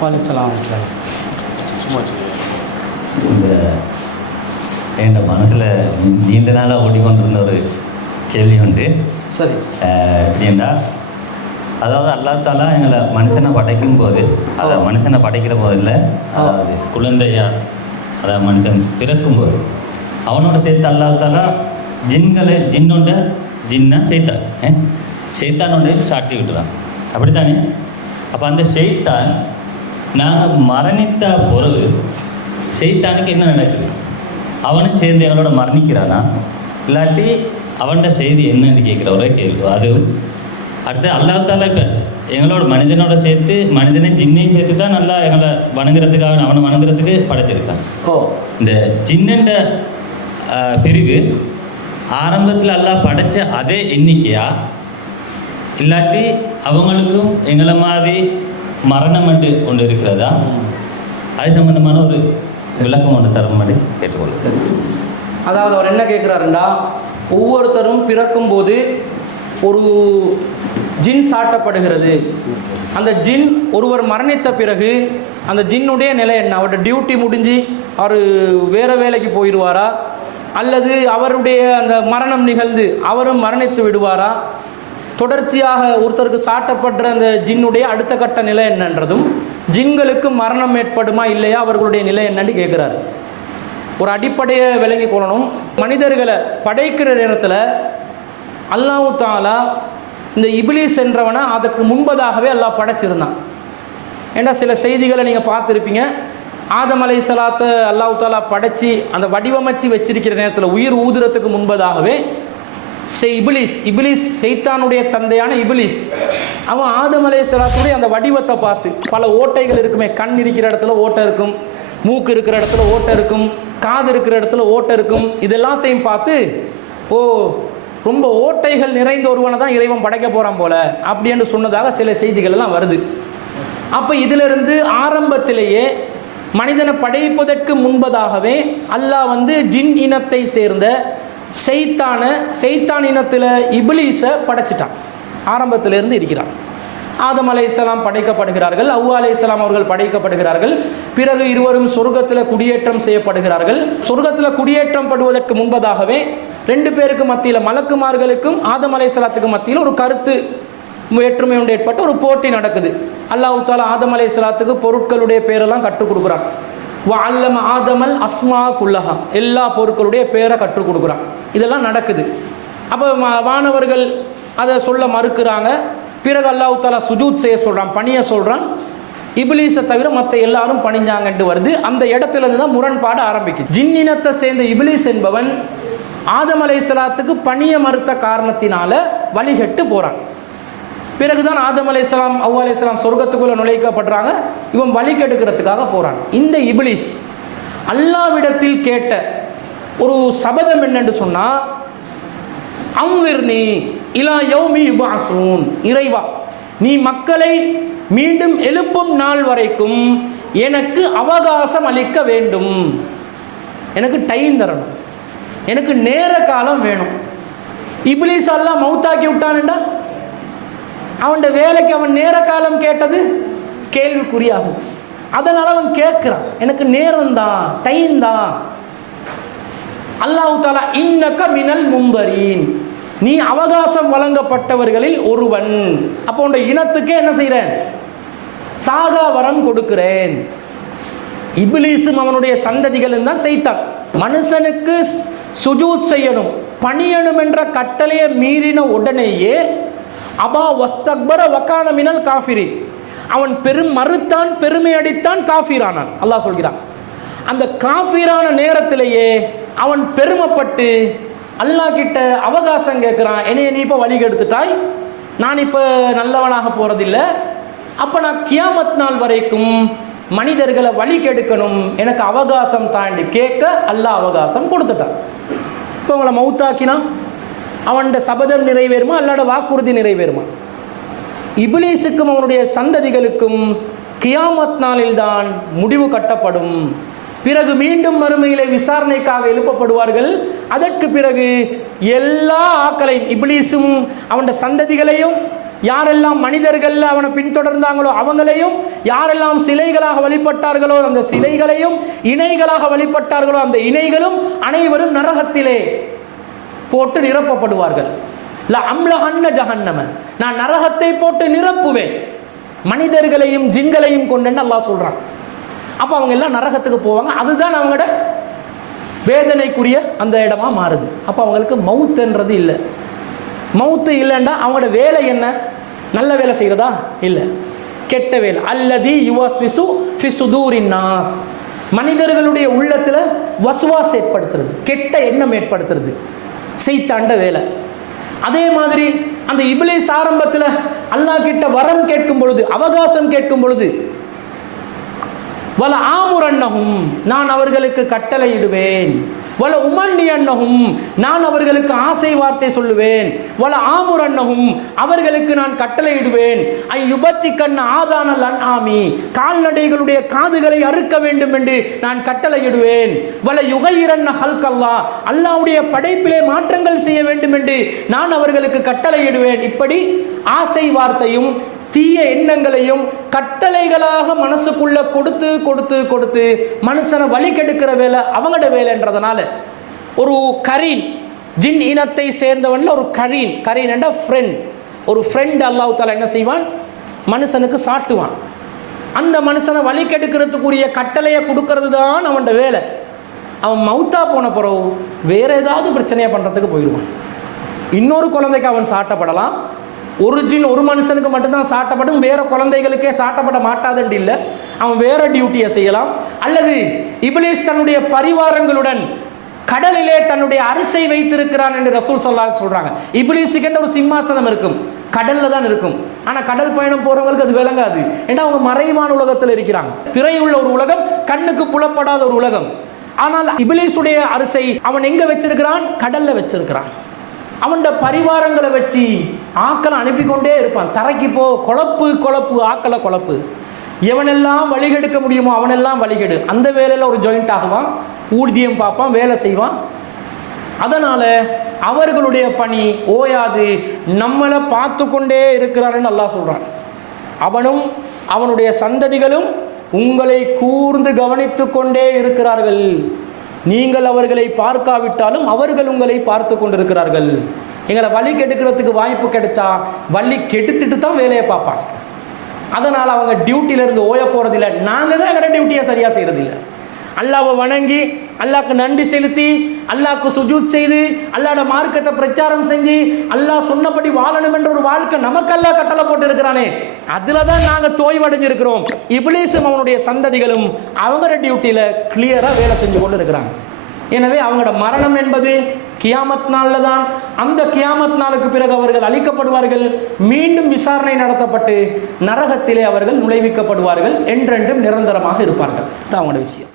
வாலிசலாம் சும்மா இந்த என் மனசில் நீண்ட நாளாக ஓடிக்கொண்டிருந்த ஒரு கேள்வி உண்டு. சரி. எப்படின்னா அதாவது அல்லா தாலா எங்களை மனுஷனை படைக்கும் போது அதை மனுஷனை படைக்கிற போது இல்லை அதாவது குழந்தையா அதாவது மனுஷன் பிறக்கும் போது அவனோட சேர்த்து அல்லா தாலா ஜின்களை ஜின்னோட ஜின்னா செய்தான் செய்தானோட சாட்டி விட்டுறான். அப்படித்தானே? அப்போ அந்த செய்தான் நாங்கள் மரணித்த பிறகு செய்தானுக்கு என்ன நடக்குது? அவனும் சேர்ந்து எங்களோட மரணிக்கிறானா? இல்லாட்டி அவன்கிட்ட செய்தி என்னன்னு கேட்குற ஒரே கேள்வி. அது அடுத்து அல்லாத்தால இப்போ எங்களோட மனிதனோட சேர்த்து மனிதனை ஜின்னையும் சேர்த்து தான் நல்லா எங்களை வணங்குறதுக்காக அவனை வணங்குறதுக்கு படைச்சிருக்கான் ஓ. இந்த ஜின்னண்ட பிரிவு ஆரம்பத்தில் எல்லாம் படைச்ச அதே எண்ணிக்கையா? இல்லாட்டி அவங்களுக்கும் எங்களை மாதிரி மரணம் என்று ஒன்று இருக்கிறதா? அது சம்பந்தமான ஒரு விளக்கம் ஒன்று மாதிரி கேட்டுக்கொள்ளும் சரி. அதாவது அவர் என்ன கேட்குறாருண்டா? ஒவ்வொருத்தரும் பிறக்கும்போது ஒரு ஜின் சாட்டப்படுகிறது. அந்த ஜின் ஒருவர் மரணித்த பிறகு அந்த ஜின்னுடைய நிலை என்ன? அவர்கிட்ட டியூட்டி முடிஞ்சு அவர் வேறு வேலைக்கு போயிடுவாரா? அல்லது அவருடைய அந்த மரணம் நிகழ்ந்து அவரும் மரணித்து விடுவாரா? தொடர்ச்சியாக ஒருத்தருக்கு சாட்டப்படுற அந்த ஜின்னுடைய அடுத்த கட்ட நிலை என்னன்றதும் ஜின்களுக்கு மரணம் ஏற்படுமா இல்லையா அவர்களுடைய நிலை என்னன்னு கேட்குறாரு ஒரு அடிப்படையை விளங்கி கொள்ளணும். மனிதர்களை படைக்கிற நேரத்தில் அல்லாஹு தாலா இந்த இபிலிஸ் என்றவனை அதுக்கு முன்பதாகவே அல்லாஹ் படைச்சிருந்தான். ஏன்னா சில செய்திகளை நீங்கள் பார்த்துருப்பீங்க. ஆதம் அலை சலாத்தை அல்லாஹு தாலா படைச்சி அந்த வடிவமைச்சு வச்சிருக்கிற நேரத்தில் உயிர் ஊதுறதுக்கு முன்பதாகவே இபிலிஸ் இபிலிஸ் செய்தானுடைய தந்தையான இபிலிஸ். அவன் ஆதம் அலை அந்த வடிவத்தை பார்த்து பல ஓட்டைகள் இருக்குமே கண் இருக்கிற இடத்துல ஓட்டை இருக்கும் மூக்கு இருக்கிற இடத்துல ஓட்டை இருக்கும் காது இருக்கிற இடத்துல ஓட்டை இருக்கும் இது எல்லாத்தையும் பார்த்து ஓ ரொம்ப ஓட்டைகள் நிறைந்த ஒருவனை தான் இறைவன் படைக்க போகிறான் போல அப்படின்னு சொன்னதாக சில செய்திகள் எல்லாம் வருது. அப்போ இதிலிருந்து ஆரம்பத்திலேயே மனிதனை படைப்பதற்கு முன்பதாகவே அல்லாஹ் வந்து ஜின் இனத்தை சேர்ந்த செய்தானை செய்தான் இனத்தில் இபிலீஸை படைச்சிட்டான். ஆரம்பத்திலேருந்து இருக்கிறான். ஆதம் அலைஹிஸ்ஸலாம் படைக்கப்படுகிறார்கள் அவ்வா அலைஹிஸ்ஸலாம் அவர்கள் படைக்கப்படுகிறார்கள் பிறகு இருவரும் சொர்க்கத்தில் குடியேற்றம் செய்யப்படுகிறார்கள். சொர்க்கத்தில் குடியேற்றம் படுவதற்கு முன்பதாகவே ரெண்டு பேருக்கு மத்தியில் மலக்குமார்களுக்கும் ஆதம் அலைஹிஸ்ஸலாத்துக்கு மத்தியில் ஒரு கருத்து வேற்றுமை உண்டு ஏற்பட்டு ஒரு போட்டி நடக்குது. அல்லாஹ் தாலா ஆதம் அலைஹிஸ்ஸலாத்துக்கு பொருட்களுடைய பேரெல்லாம் கற்றுக் கொடுக்குறான். அல்லம ஆதமல் அஸ்மா குல்லஹா. எல்லா பொருட்களுடைய பேரை கற்றுக் கொடுக்குறான். இதெல்லாம் நடக்குது. அப்போ வானவர்கள் அதை சொல்ல மறுக்கிறாங்க. பிறகு அல்லாஹு தாலா சுஜூத் செய்ய சொல்கிறான் பணிய சொல்கிறான் இபிலீஸை தவிர மற்ற எல்லாரும் பணிஞ்சாங்கன்ட்டு வருது. அந்த இடத்துலேருந்து தான் முரண்பாடு ஆரம்பிக்குது. ஜின்னினத்தை சேர்ந்த இபிலீஸ் என்பவன் ஆதம் சலாத்துக்கு பணிய மறுத்த காரணத்தினால வழிகட்டு போகிறான் பிறகுதான் ஆதம் அலைஹிஸ்ஸலாம் அவ்வா அலைஹிஸ்ஸலாம் சொர்க்கத்துக்குள்ளே நுழைக்கப்படுறாங்க இவன் வழி கெடுக்கிறதுக்காக போகிறான் இந்த இபிலிஸ் அல்லாவிடத்தில் கேட்ட ஒரு சபதம் என்னன்னு சொன்னால் அங்கிர்னி இலா யௌமி யுபாசூன் இறைவா நீ மக்களை மீண்டும் எழுப்பும் நாள் வரைக்கும் எனக்கு அவகாசம் அளிக்க வேண்டும். எனக்கு டைம் தரணும். எனக்கு நேர காலம் வேணும். இப்லீஸ் எல்லாம் மவுத்தாக்கி விட்டான்டா அவன் வேலைக்கு அவன் நேர காலம் கேட்டது கேள்விக்குறியாகும். அதனால் அவன் கேட்குறான். எனக்கு நேரம் தான் டைம் தான் அல்லாஹு தாலா இன்னக்க மினல் மும்பரீன் நீ அவகாசம் வழங்கப்பட்டவர்களில் ஒருவன். அப்போ உன் இனத்துக்கே என்ன செய்கிறேன் சாகா வரம் கொடுக்கிறேன். இபிலீஸும் அவனுடைய சந்ததிகளும் தான் செய்தான். மனுஷனுக்கு சுஜூத் செய்யணும். பணியணும் என்ற கட்டளையை மீறின உடனேயே அபா வஸ்தக்பர வக்கான மினல் காஃபிரி அவன் பெரும் மறுத்தான் பெருமை அடித்தான் காஃபீரானான். அல்லாஹ் சொல்கிறான். அந்த காஃபிரான நேரத்திலேயே அவன் பெருமைப்பட்டு அல்லாஹ் கிட்ட அவகாசம் கேட்குறான். என்னைய நீ இப்போ வழி கெடுத்துட்டாய்? நான் இப்போ நல்லவனாக போகிறதில்ல அப்போ நான் கியாமத் நாள் வரைக்கும் மனிதர்களை வழி கெடுக்கணும். எனக்கு அவகாசம் தாண்டி கேட்க அல்லாஹ் அவகாசம் கொடுத்துட்டான். இப்போ அவங்கள மௌத்தாக்கினா அவனோட சபதம் நிறைவேறுமா? அல்லாட வாக்குறுதி நிறைவேறுமா? இபிலீஸுக்கும் அவனுடைய சந்ததிகளுக்கும் கியாமத் நாளில்தான் முடிவு கட்டப்படும். பிறகு மீண்டும் மறுமையிலே விசாரணைக்காக எழுப்பப்படுவார்கள். அதற்கு பிறகு எல்லா ஆக்களையும் இபிலீஸும் அவனோட சந்ததிகளையும் யாரெல்லாம் மனிதர்கள் அவனை பின்தொடர்ந்தாங்களோ அவங்களையும் யாரெல்லாம் சிலைகளாக வழிபட்டார்களோ அந்த சிலைகளையும் இணைகளாக வழிபட்டார்களோ அந்த இணைகளும் அனைவரும் நரகத்திலே போட்டு நிரப்பப்படுவார்கள். ல அம்லஹன்ன ஜஹன்னம. நான் நரகத்தை போட்டு நிரப்புவேன். மனிதர்களையும் ஜின்களையும் கொண்டுன்னு அல்லாஹ் சொல்கிறான் அப்போ அவங்க எல்லாம் நரகத்துக்கு போவாங்க. அதுதான் அவங்களோட வேதனைக்குரிய அந்த இடமா மாறுது. அப்போ அவங்களுக்கு மவுத்துன்றது இல்லை. மவுத்து இல்லைன்னா அவங்களோட வேலை என்ன? நல்ல வேலை செய்கிறதா இல்லை. கெட்ட வேலை. அல்லதி யுவாஸ் விசு ஃபிசுதூரின் நாஸ். மனிதர்களுடைய உள்ளத்தில் வசுவாஸ் ஏற்படுத்துறது. கெட்ட எண்ணம் ஏற்படுத்துறது. செய்தாண்ட வேலை. அதே மாதிரி அந்த இபிலிஸ் ஆரம்பத்தில் அல்லாஹ் கிட்ட வரம் கேட்கும் பொழுது அவகாசம் கேட்கும் பொழுது வல ஆமுரன்னகும் நான் அவர்களுக்கு கட்டளையிடுவேன். வல உமன்னி அன்னகும் நான் அவர்களுக்கு ஆசை வார்த்தை சொல்லுவேன். வல ஆமுரன்னகும் அவர்களுக்கு நான் கட்டளையிடுவேன். ஐ யுபத்தி கண் ஆதானல் அன்ஆமி கால்நடைகளுடைய காதுகளை அறுக்க வேண்டும் என்று நான் கட்டளையிடுவேன். வல யுகையிரன்ன ஹல்கல்லா அல்லாவுடைய படைப்பிலே மாற்றங்கள் செய்ய வேண்டும் என்று நான் அவர்களுக்கு கட்டளையிடுவேன். இப்படி ஆசை வார்த்தையும் தீய எண்ணங்களையும் கட்டளைகளாக மனசுக்குள்ள கொடுத்து கொடுத்து கொடுத்து மனுஷனை வழி கெடுக்கிற வேலை அவங்களோட வேலைன்றதுனால. ஒரு கரீன் ஜின் இனத்தை சேர்ந்தவன்ல ஒரு கரீன் கரீன் என்ற ஃப்ரெண்ட் ஒரு ஃப்ரெண்ட் அல்லாஹ் தாலா என்ன செய்வான்? மனுஷனுக்கு சாட்டுவான். அந்த மனுஷனை வழி கெடுக்கிறதுக்குரிய கட்டளையை கொடுக்கறது தான் அவனோட வேலை. அவன் மவுத்தா போன பிறகு வேற ஏதாவது பிரச்சனையை பண்ணுறதுக்கு போயிடுவான். இன்னொரு குழந்தைக்கு அவன் சாட்டப்படலாம். ஒரு ஜின் ஒரு மனுஷனுக்கு மட்டும்தான் சாட்டப்படும் வேற குழந்தைகளுக்கே சாட்டப்பட மாட்டாதுன்னு இல்லை. அவன் வேற டியூட்டியை செய்யலாம். அல்லது இபிலிஸ் தன்னுடைய பரிவாரங்களுடன் கடலிலே தன்னுடைய அரிசை வைத்திருக்கிறான் என்று ரசூல் சொல்லா சொல்றாங்க. இபிலிஸுக்கென்ற ஒரு சிம்மாசனம் இருக்கும். கடல்ல தான் இருக்கும். ஆனா கடல் பயணம் போறவங்களுக்கு அது விளங்காது. ஏன்னா அவங்க மறைவான உலகத்தில் இருக்கிறாங்க. திரையுள்ள ஒரு உலகம் கண்ணுக்கு புலப்படாத ஒரு உலகம். ஆனால் இபிலிஸுடைய அரிசை அவன் எங்க வச்சிருக்கிறான்? கடல்ல வச்சிருக்கிறான். அவனோட பரிவாரங்களை வச்சு ஆக்களை அனுப்பிக்கொண்டே இருப்பான். தரைக்கு போ குழப்பு குழப்பு ஆக்களை குழப்பு. எவனெல்லாம் வழிகெடுக்க முடியுமோ அவனெல்லாம் வழிகெடு அந்த வேலையில் ஒரு ஜாயிண்ட் ஆகுவான். ஊர்தியம் பார்ப்பான் வேலை செய்வான். அதனால் அவர்களுடைய பணி ஓயாது. நம்மளை பார்த்து கொண்டே இருக்கிறான்னு நல்லா சொல்கிறான் அவனும் அவனுடைய சந்ததிகளும் உங்களை கூர்ந்து கவனித்து கொண்டே இருக்கிறார்கள். நீங்கள் அவர்களை பார்க்காவிட்டாலும் அவர்கள் உங்களை பார்த்து கொண்டிருக்கிறார்கள். எங்களை வழி கெடுக்கிறதுக்கு வாய்ப்பு கிடைச்சா வழி கெடுத்துட்டு தான் வேலையை பார்ப்பாங்க. அதனால் அவங்க டியூட்டியிலேருந்து ஓய போகிறதில்ல நாங்கள் தான் எங்களோட டியூட்டியை சரியாக செய்கிறதில்ல அல்லாவை வணங்கி அல்லாக்கு நன்றி செலுத்தி அல்லாக்கு சுஜூத் செய்து அல்லாட மார்க்கத்தை பிரச்சாரம் செஞ்சு அல்லாஹ் சொன்னபடி வாழணும் என்ற ஒரு வாழ்க்கை நமக்கு அல்லாஹ் கட்டளை போட்டு இருக்கிறானே அதில் தான் நாங்கள் தோய்வடைஞ்சிருக்கிறோம். இப்ளீஸும் அவனுடைய சந்ததிகளும் அவங்களோட டியூட்டியில் கிளியராக வேலை செஞ்சு கொண்டு இருக்கிறாங்க எனவே அவங்களோட மரணம் என்பது கியாமத் நாளில் தான் அந்த கியாமத் நாளுக்கு பிறகு அவர்கள் அழிக்கப்படுவார்கள். மீண்டும் விசாரணை நடத்தப்பட்டு நரகத்திலே அவர்கள் நுழைவிக்கப்படுவார்கள். என்றென்றும் நிரந்தரமாக இருப்பார்கள். தான் அவங்களோட விஷயம்.